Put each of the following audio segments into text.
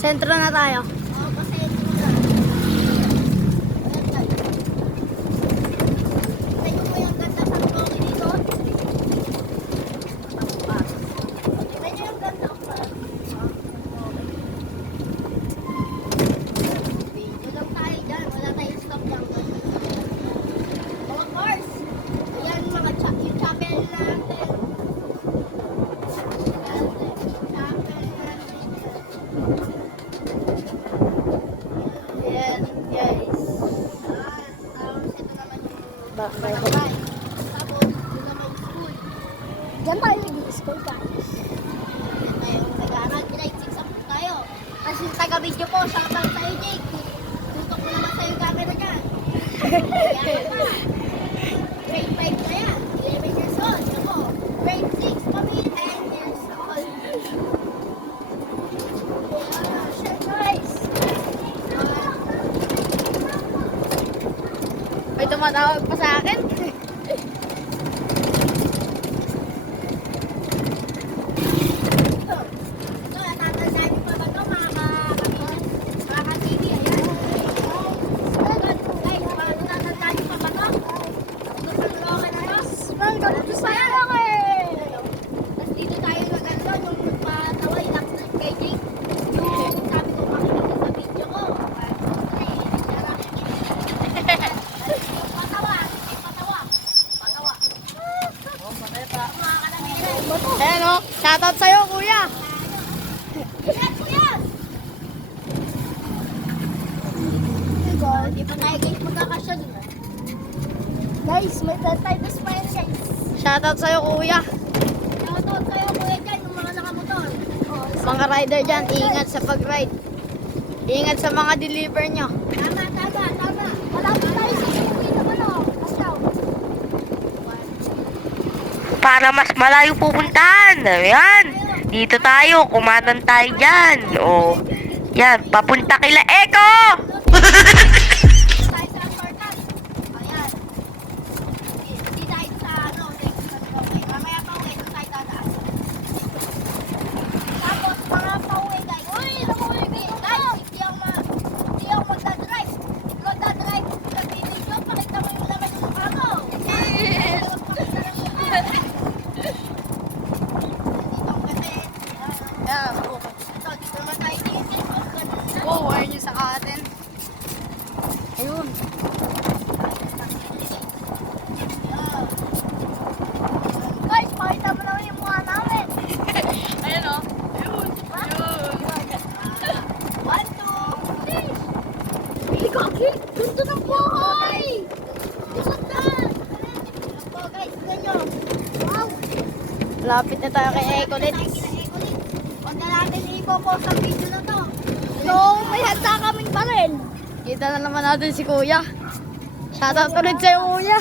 Sentro na tayo. Oo, pasentro na. Tingnan mo yung ganda sa vlog dito. Tingnan nyo yung ganda. Video lang tayo dyan. Wala tayong stop lang. Mga cars. Ayan mga yung chapel natin. Ayan, guys. Tapos ito naman yung barangay. Tapos yun naman yung school. Diyan tayo nag-i-school guys. Ayan tayo nag-aaral. Grade 6 up tayo. Kasi yung taga-video po, shoutout sa'yo, Jake. Tutok mo naman sa'yo yung camera dyan. Ayan pa. Grade 5 na yan. 11 years old. Ako, grade 6 kami, 10 years old. Ayan, siya guys. May tumatawag pa sa akin. Ito, natatandaan niyo pa ba ito, mga ka-TV? Ayan. Guys, natatandaan niyo pa ba ito? Ito sa Logan na ito. Ma'am, ganito sa'yo lang eh. Tapos dito tayo nag-ano, yung nagpatawa, yung kay Jake. Yung sabi ko, makinig sa video ko. Patawa, patawa. Patawa. Mga kanamira. Ayan o, shoutout sa'yo kuya. Yes, yes! Di pa tayo guys magkakasya dun. Guys, may tayo smile guys. Shoutout sa'yo kuya. Shoutout sa'yo kuya dyan, yung mga nakamotor. Mga rider dyan, ingat sa pag-ride. Ingat sa mga deliver nyo. Tama, tama, tama. Malapit tayo sa suki na ano. Asaw. Para mas malayo pupuntahan. Ayan. Dito tayo. Kumanan tayo dyan. O. Yan. Papunta kila Eko. Tayo sa shortcut. Ayan. Hindi tayo sa ano, mamaya pa uwi, doon tayo dadaan. Tapos mga pa-uwi guys. Uy, nakuwi guys. Hindi ako magdadrive. Ikaw dadrive. Nagbibidyo, pakita mo yung laman ng mukha mo. Yes! Pakita lang yung dito kasi. Yeah. Dito naman tayo dito. Oh, wire nyo sa atin. Ayun. Guys, pakita mo naman yung mukha namin. Ayun o. Ayun. One, two, three. Kaki, gusto ng buhay. Ganda! Ayan po guys, tignan nyo. Wow. Lapit na tayo kay Ecolit. Huwag na natin i-post ang video na to. So, may handa kaming baril. Kita na naman natin si Kuya. Shoutout ulit sa'yo, Kuya.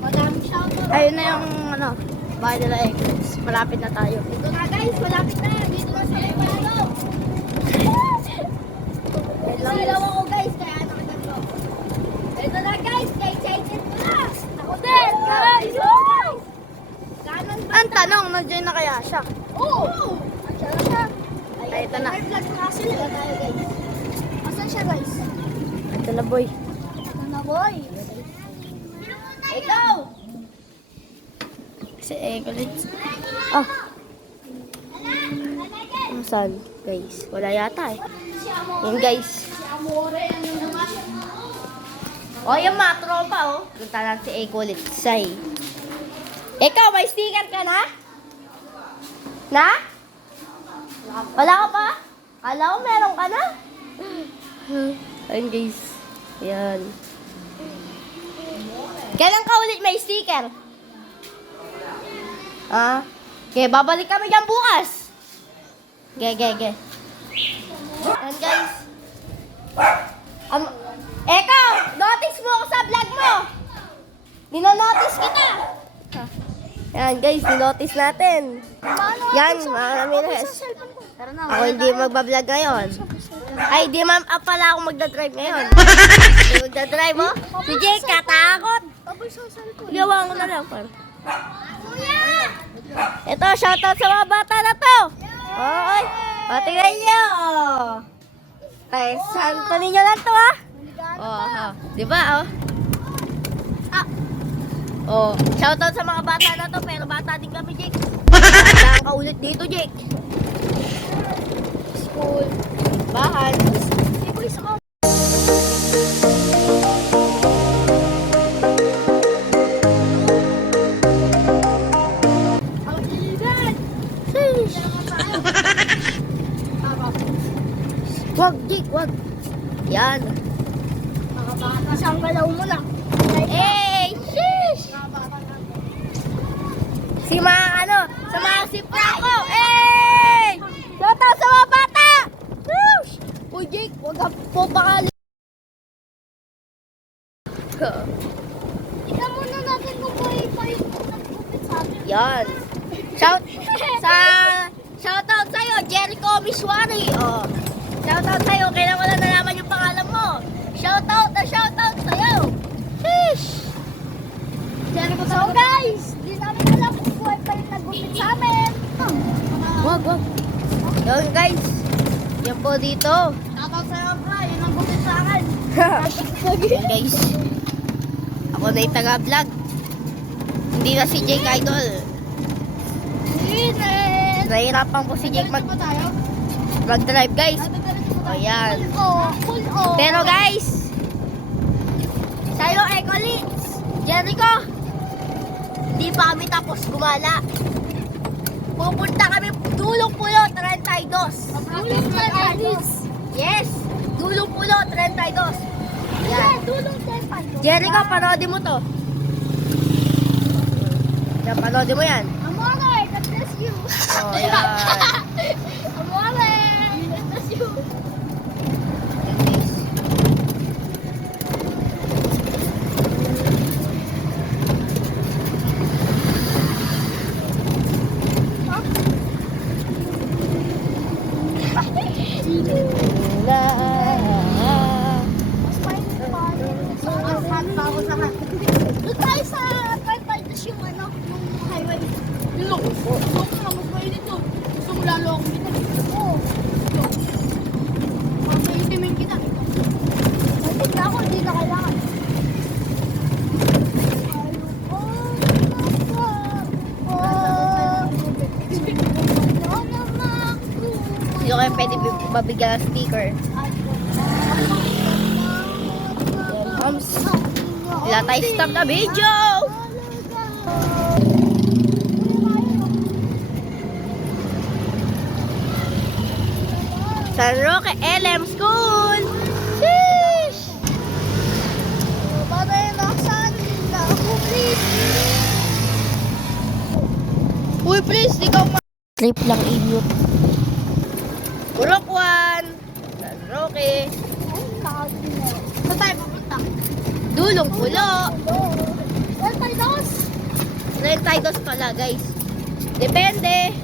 Madaming shoutout. Ayun na yung ano, bahay nila Ecolit. Malapit na tayo. Dito na guys, malapit na. Dito na sa Lepado. Silaw ako guys, kaya nakaganto. Dito na guys, kay excited ko na. Ako din, guys. Kanan ba? Ang tanong, nandiyan na kaya siya? Oo! Andiyan na siya. Ay, ito na. May vlog na sila tayo guys. Asan siya guys? Ito na, boy. Ito na boy. Ikaw! Si Ecolit. Ah. Saan? Guys, wala yata eh. Yan guys. O, yung mga tropa oh. Punta lang si Ecolit. Say. Ikaw, may sticker ka na? Na? Wala ka pa? Kala ko meron ka na? Ayun guys. Yan. Kailan ka ulit may sticker? Ah? Okay, babalik kami dyan bukas. Ge. Yan guys. Ikaw, notice mo ako sa vlog mo. Dino-notice kita. Yan guys, dinotice natin. Yan, mga Ramirez. Ako hindi magbablog ngayon. Ay, di ma'am, pala ako magdadrive ngayon. Hindi magdadrive, oh. Si Jake, katakot. Gawa ko na lang, par. Ito, shoutout sa mga bata na to. Oy, O, tingnan nyo. Ay, santo ninyo lang to, ah. Di ba, oh? Oh, shoutout sa mga bata na to, pero bata din kami, Jake. Wala kang kaulit dito, Jake. School, bahan. Wag, Jake, wag. Yan. Isang galaw mo lang. Hey, sheesh! Si mga sa mga si Franco, hey! Shoutout sa mga bata! Whoosh! Uy, Jake, wag ka po pakali. Ikaw muna natin kung buhay pa yung nagpupit sa akin. Yan. Shoutout sa'yo, Jericho Mishwari. Oh. Shoutout sa'yo, kailan wala nalaman yung pangalan mo. Shoutout sa'yo. Sheesh! So guys, di namin alam kung buhay pa yung nagpupit sa amin. Wag. Yan, guys. Yan po dito. Shoutout sa'yo, bro. Yung nagpupit sa akin. Yan, guys. Ako na yung taga-vlog. Hindi na si Jake Idol. Init! Nahihirapan po si Jake tayo? mag-drive, guys. O, yan. Full on. Pero guys, sa'yo, Ecolits, Jericho, hindi pa kami tapos gumala. Pupunta kami Dulong Pulo, 32. Dulong 32. Yes, Dulong Pulo, 32. Yeah, dulong 32. Jericho, panoodin mo to. Yan, panoodin mo yan. Amore, God bless you. Oh, yan. Amore, God bless you. Doon tayo sa 32 yung yung highway. Yung mas mainit doon. Gusto mo lalo akong bitin. Oo. Pag itimin kita. Hindi ako, hindi na kailangan. Sino kayo pwede mabigyan ng sticker? Moms, wala tayo stop na video! San Roque LM School! Sheesh! Babay na sa nila ako, please. Uy, please, ikaw Trip lang inyo. Urok 1, San Roque, Saan tayo pupunta? Dulong Pulo. Saan tayo dos? 32 pala, guys. Depende.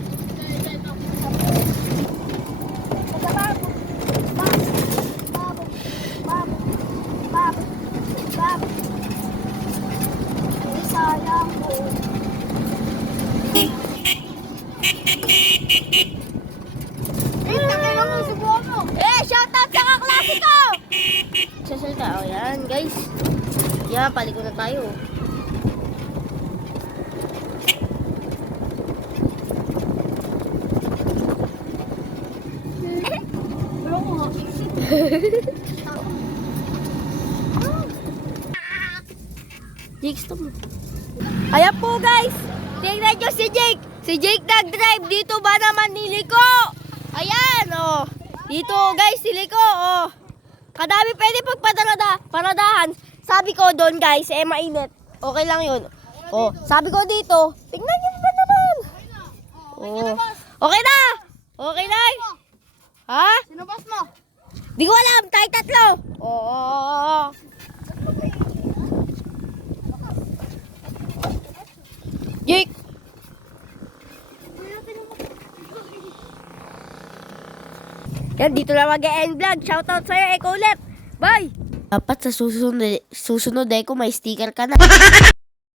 Sayang ko. Shoutout sa kaklase ko! Sasalita, o yan, guys. Yan, paliko na tayo. Jake, stop mo. Ayan po, guys. Tingnan nyo si Jake. Si Jake nag-drive. Dito ba naman niliko? Ayan, oh. Dito, guys, niliko, oh. Kadami pwede paradahan. Sabi ko doon, guys, mainit. Okay lang yun. Oh, sabi ko dito, tingnan nyo ba naman? Oh. Okay na! Okay na! Ha? Sinabas mo? Di ko alam, tayo tatlo. Oo. Jake! Yan, dito na mag-e-end vlog. Shoutout sa'yo, Ecolep. Bye! Dapat sa susunod ko may sticker ka na.